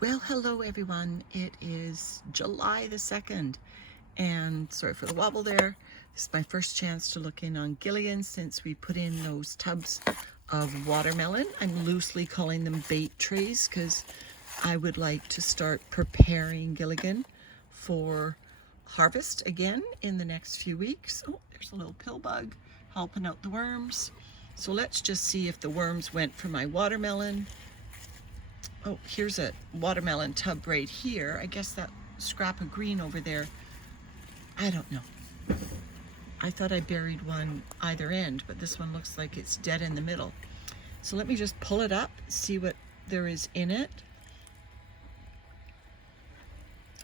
Well, hello everyone. It is July the 2nd, and sorry for the wobble there. This is my first chance to look in on Gilligan since we put in those tubs of watermelon. I'm loosely calling them bait trays because I would like to start preparing Gilligan for harvest again in the next few weeks. Oh, there's a little pill bug helping out the worms. So let's just see if the worms went for my watermelon. Oh, here's a watermelon tub right here. I guess that scrap of green over there, I don't know. I thought I buried one either end, but this one looks like it's dead in the middle. So let me just pull it up, see what there is in it.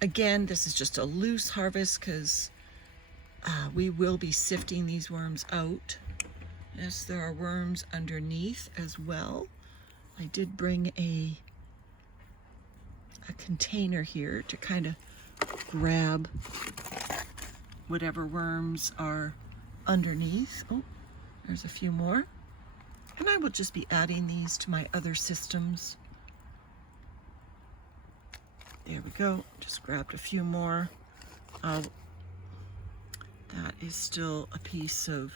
Again, this is just a loose harvest because we will be sifting these worms out. Yes, there are worms underneath as well. I did bring a container here to kind of grab whatever worms are underneath. Oh, there's a few more. And I will just be adding these to my other systems. There we go. Just grabbed a few more. That is still a piece of,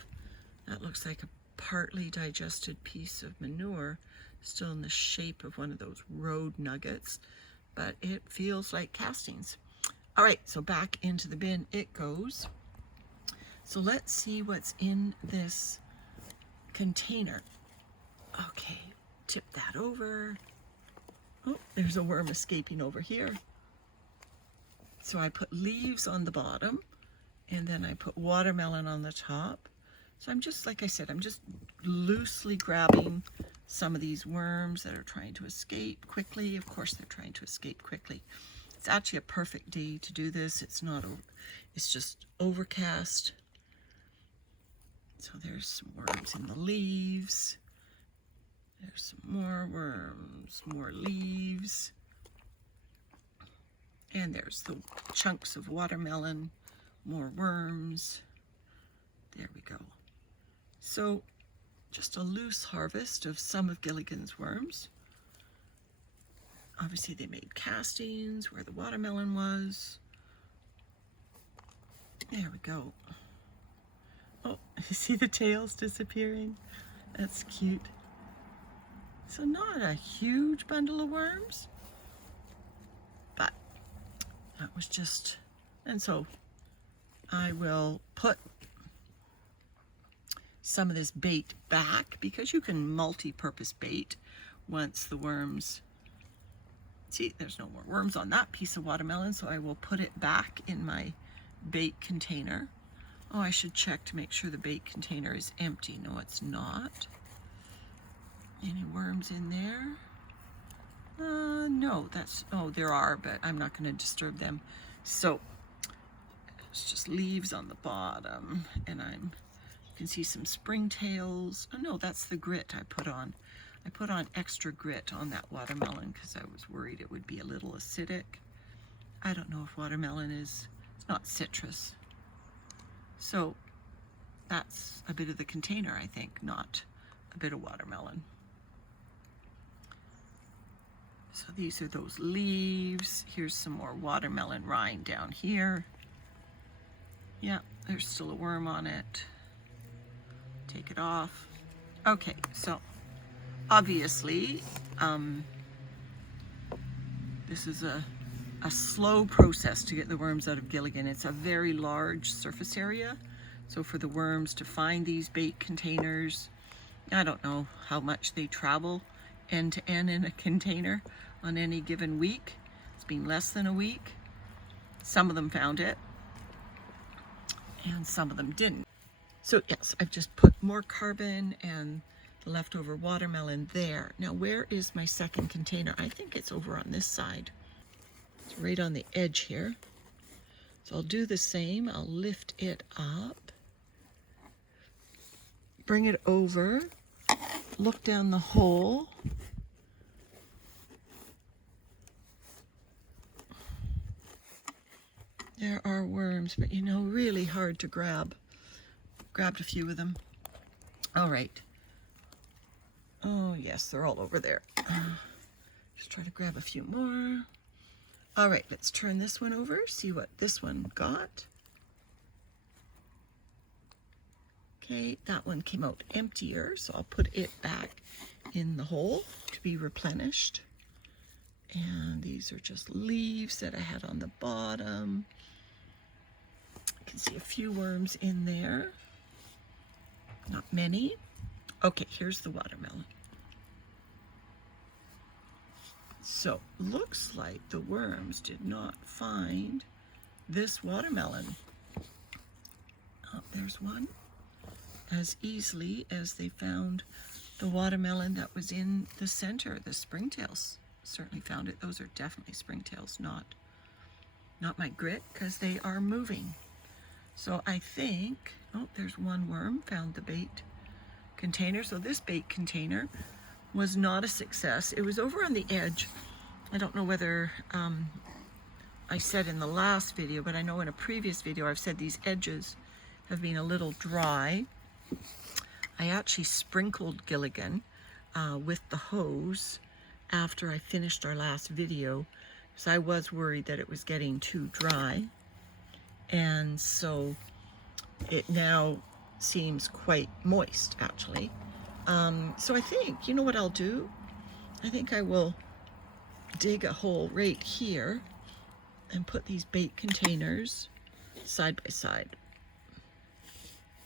that looks like a partly digested piece of manure, still in the shape of one of those road nuggets, but it feels like castings. All right, so back into the bin it goes. So let's see what's in this container. Okay, tip that over. Oh, there's a worm escaping over here. So I put leaves on the bottom, and then I put watermelon on the top. So I'm just, like I said, I'm just loosely grabbing some of these worms that are trying to escape quickly. Of course, they're trying to escape quickly. It's actually a perfect day to do this. It's not, it's just overcast. So there's some worms in the leaves. There's some more worms, more leaves. And there's the chunks of watermelon, more worms. There we go. So just a loose harvest of some of Gilligan's worms. Obviously they made castings where the watermelon was. There we go. Oh, you see the tails disappearing? That's cute. So not a huge bundle of worms, but that was just, and so I will put some of this bait back because you can multi-purpose bait once the worms, see, there's no more worms on that piece of watermelon, so I will put it back in my bait container. Oh, I should check to make sure the bait container is empty. No, it's not. Any worms in there? No, that's, oh, there are, but I'm not going to disturb them. So it's just leaves on the bottom, and you can see some springtails. Oh no, that's the grit I put on. I put on extra grit on that watermelon because I was worried it would be a little acidic. I don't know if watermelon is, it's not citrus. So that's a bit of the container, I think, not a bit of watermelon. So these are those leaves. Here's some more watermelon rind down here. Yeah, there's still a worm on it. Take it off. Okay, so obviously this is a slow process to get the worms out of Gilligan. It's a very large surface area, so for the worms to find these bait containers, I don't know how much they travel end to end in a container on any given week. It's been less than a week. Some of them found it and some of them didn't. So yes, I've just put more carbon and the leftover watermelon there. Now where is my second container? I think it's over on this side. It's right on the edge here. So I'll do the same. I'll lift it up, bring it over, look down the hole. There are worms, but you know, really hard to grab. Grabbed a few of them. All right. Oh yes, they're all over there. Just try to grab a few more. All right, let's turn this one over, see what this one got. Okay, that one came out emptier, so I'll put it back in the hole to be replenished. And these are just leaves that I had on the bottom. I can see a few worms in there. Not many. Okay, here's the watermelon. So, looks like the worms did not find this watermelon. Oh, there's one. As easily as they found the watermelon that was in the center, the springtails. Certainly found it. Those are definitely springtails, not my grit, because they are moving. So I think, oh, there's one worm, found the bait container. So this bait container was not a success. It was over on the edge. I don't know whether I said in the last video, but I know in a previous video I've said these edges have been a little dry. I actually sprinkled Gilligan with the hose after I finished our last video, because I was worried that it was getting too dry. And so it now seems quite moist, actually. So I think, you know what I'll do? I think I will dig a hole right here and put these bait containers side by side.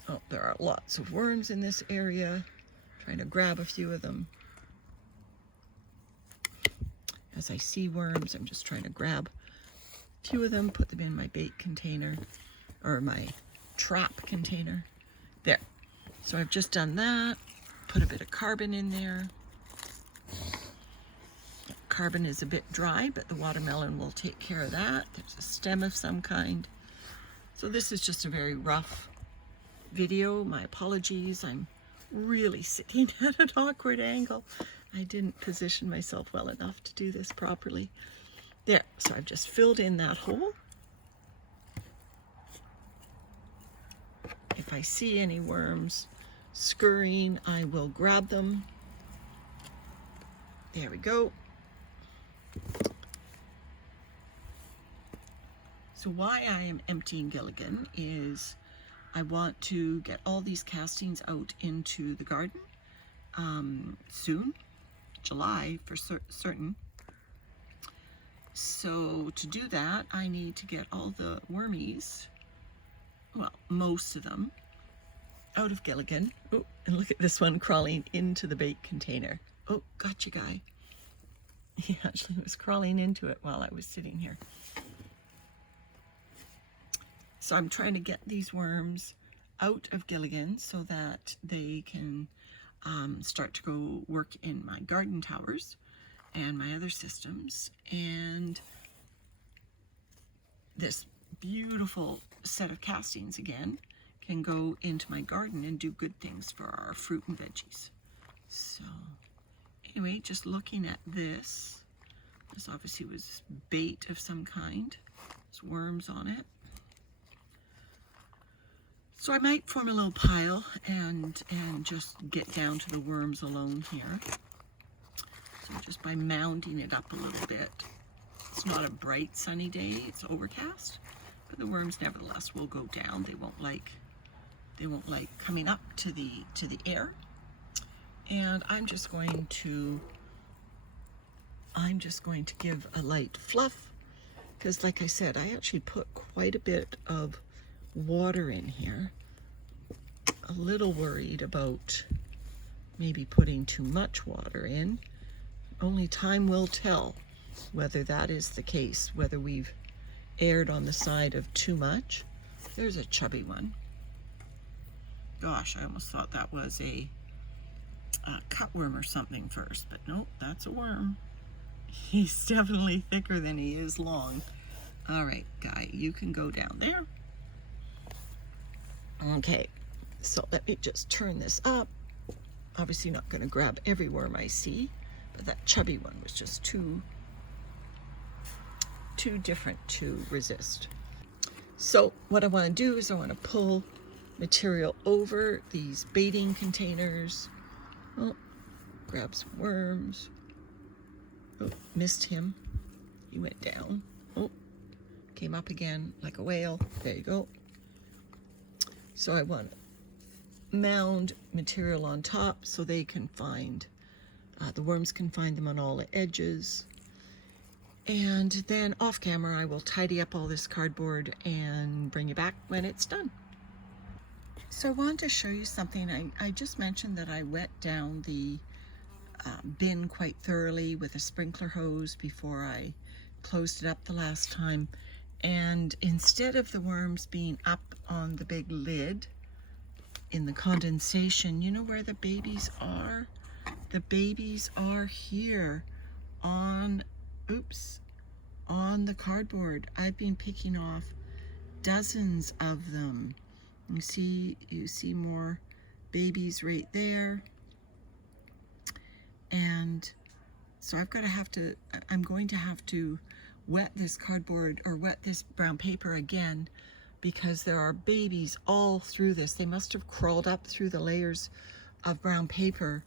Oh, there are lots of worms in this area. Trying to grab a few of them. As I see worms, I'm just trying to grab a few of them, put them in my bait container, or my trap container. There. So I've just done that. Put a bit of carbon in there. Carbon is a bit dry, but the watermelon will take care of that. There's a stem of some kind. So this is just a very rough video. My apologies. I'm really sitting at an awkward angle. I didn't position myself well enough to do this properly. There, so I've just filled in that hole. If I see any worms scurrying, I will grab them. There we go. So why I am emptying Gilligan is I want to get all these castings out into the garden soon, July for certain. So to do that, I need to get all the wormies, well, most of them, out of Gilligan. Oh, and look at this one crawling into the bait container. Oh, gotcha, guy. He actually was crawling into it while I was sitting here. So I'm trying to get these worms out of Gilligan so that they can start to go work in my garden towers and my other systems. And this beautiful set of castings again can go into my garden and do good things for our fruit and veggies. So anyway, just looking at this, this obviously was bait of some kind. There's worms on it. So I might form a little pile and just get down to the worms alone here. So just by mounding it up a little bit. It's not a bright sunny day, it's overcast, but the worms nevertheless will go down. They won't like coming up to the air. And I'm just going to give a light fluff, because like I said, I actually put quite a bit of water in here. A little worried about maybe putting too much water in. Only time will tell whether that is the case, whether we've erred on the side of too much. There's a chubby one. Gosh, I almost thought that was a cutworm or something first, but nope, that's a worm. He's definitely thicker than he is long. All right, guy, you can go down there. Okay, so let me just turn this up. Obviously not going to grab every worm I see, but that chubby one was just too different to resist. So what I want to do is I want to pull material over these baiting containers. Oh, grab some worms. Oh, missed him. He went down. Oh, came up again like a whale. There you go. So I want mound material on top so they can find, the worms can find them on all the edges. And then off camera I will tidy up all this cardboard and bring you back when it's done. So I wanted to show you something. I just mentioned that I wet down the bin quite thoroughly with a sprinkler hose before I closed it up the last time. And instead of the worms being up on the big lid in the condensation, you know where the babies are? The babies are here on, on the cardboard. I've been picking off dozens of them. You see more babies right there. And so I'm going to have to wet this cardboard or wet this brown paper again, because there are babies all through this. They must have crawled up through the layers of brown paper.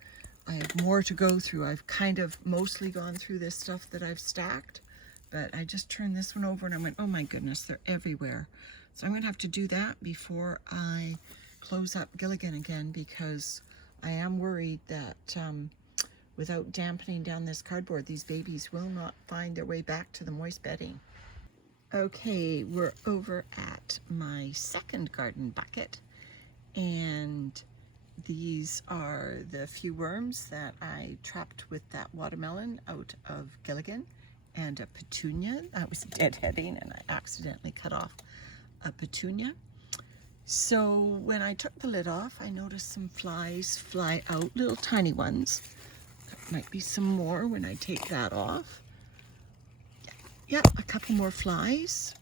I have more to go through. I've kind of mostly gone through this stuff that I've stacked, but I just turned this one over and I went, oh my goodness, they're everywhere. So I'm going to have to do that before I close up Gilligan again, because I am worried that without dampening down this cardboard, these babies will not find their way back to the moist bedding. Okay, we're over at my second garden bucket, and these are the few worms that I trapped with that watermelon out of Gilligan, and a petunia that was deadheading, and I accidentally cut off a petunia. So when I took the lid off, I noticed some flies fly out, little tiny ones. There might be some more when I take that off. Yep, a couple more flies.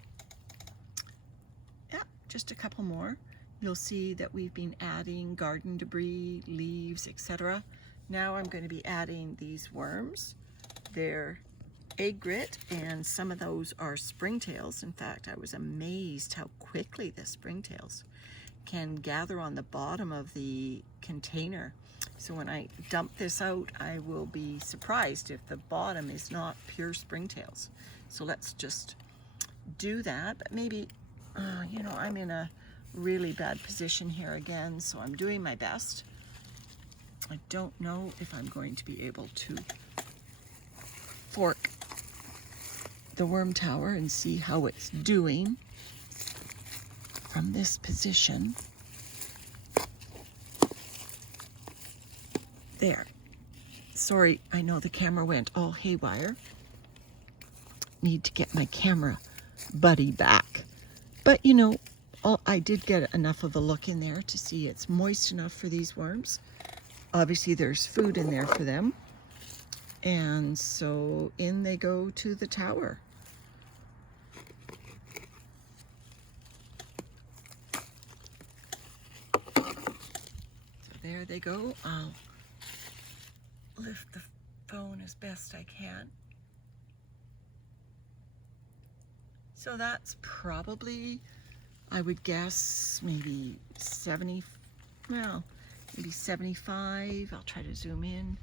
Yep, just a couple more. You'll see that we've been adding garden debris, leaves, etc. Now I'm going to be adding these worms. They're egg grit, and some of those are springtails. In fact, I was amazed how quickly the springtails can gather on the bottom of the container. So when I dump this out, I will be surprised if the bottom is not pure springtails. So let's just do that. But maybe, you know, I'm in a really bad position here again, so I'm doing my best. I don't know if I'm going to be able to fork the worm tower and see how it's doing from this position. There. Sorry, I know the camera went all haywire. Need to get my camera buddy back. But you know, I did get enough of a look in there to see it's moist enough for these worms. Obviously there's food in there for them. And so in they go to the tower. So there they go. I'll lift the phone as best I can. So that's probably, I would guess, maybe 70, well, maybe 75. I'll try to zoom in.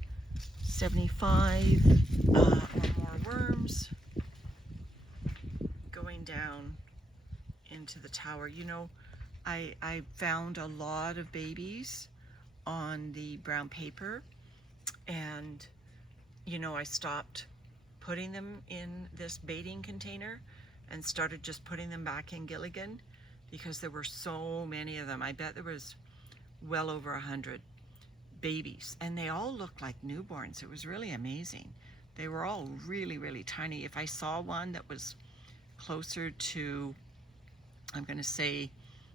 75 or more worms going down into the tower. You know, I found a lot of babies on the brown paper, and you know, I stopped putting them in this baiting container and started just putting them back in Gilligan because there were so many of them. I bet there was well over 100 babies, and they all looked like newborns. It was really amazing. They were all really, really tiny. If I saw one that was closer to, I'm going to say,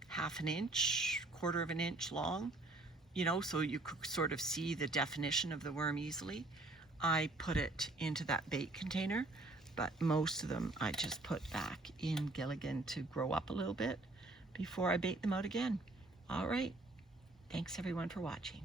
half an inch, quarter of an inch long, you know, so you could sort of see the definition of the worm easily, I put it into that bait container. But most of them I just put back in Gilligan to grow up a little bit before I bait them out again. All right. Thanks everyone for watching.